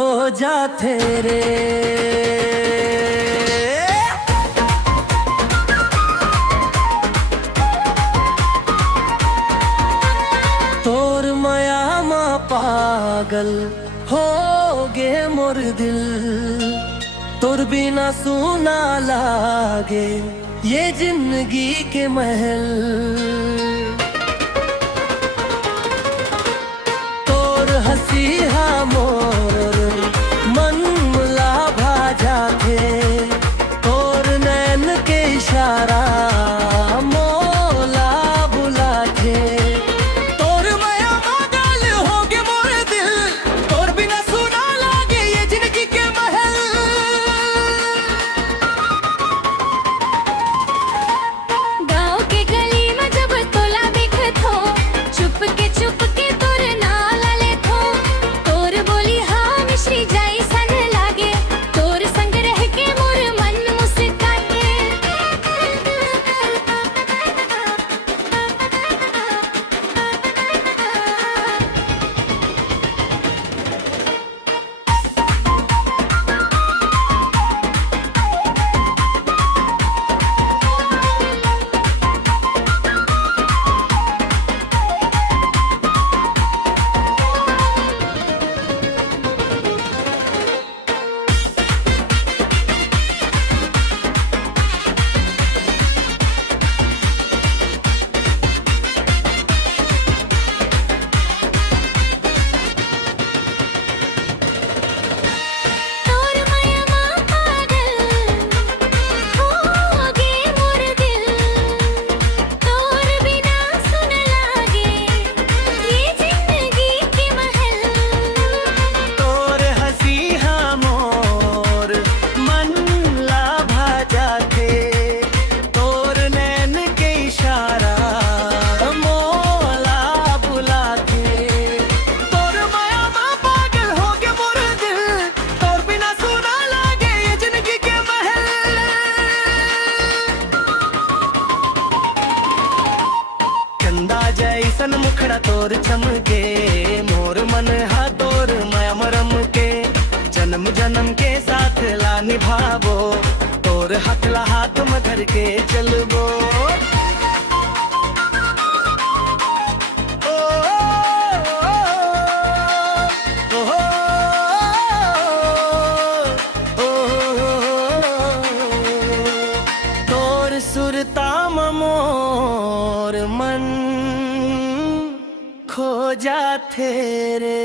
खो जाते रे। तोर माया मा पागल हो गे मोर दिल, तोर बिना सुना लागे ये जिंदगी के महल। तोर हंसी हा मोर मन मुला भाजा थे, तोर नैन के इशारा मोला बुला थे। तोर माया पागल हो गे मोर दिल, तोर बिना सुना लागे ये जिंदगी के महल। गाँव के गली में जब तोला दिखत हो, चुप के तोर नाल लेत हो। तोर बोली हाँ मिश्री जाई सन लागे, तोर संग रह के मोर मन मुस्काए। तोर माया मा पागल हो गे मोर दिल, तोर बिना सुन लागे ये जिंदगी के महल। तोर हंसी हा मोर मन ला भाजा थे, तोर नैन के इशारा मोला बुला थे। तोर माया मा पागल हो गे मोर दिल, तोर बिना सुना लागे ये जिंदगी के महल। चंदा जैसन मुखड़ा तोर चमके, मोर मन हा तोर माया मरम के। जन्म जन्म के साथ ला निभावो, तोर हाथ ला हाथ में धर के चलबो। ओ, ओ, ओ, तोर सुरता में मोर मन खो जाते रे।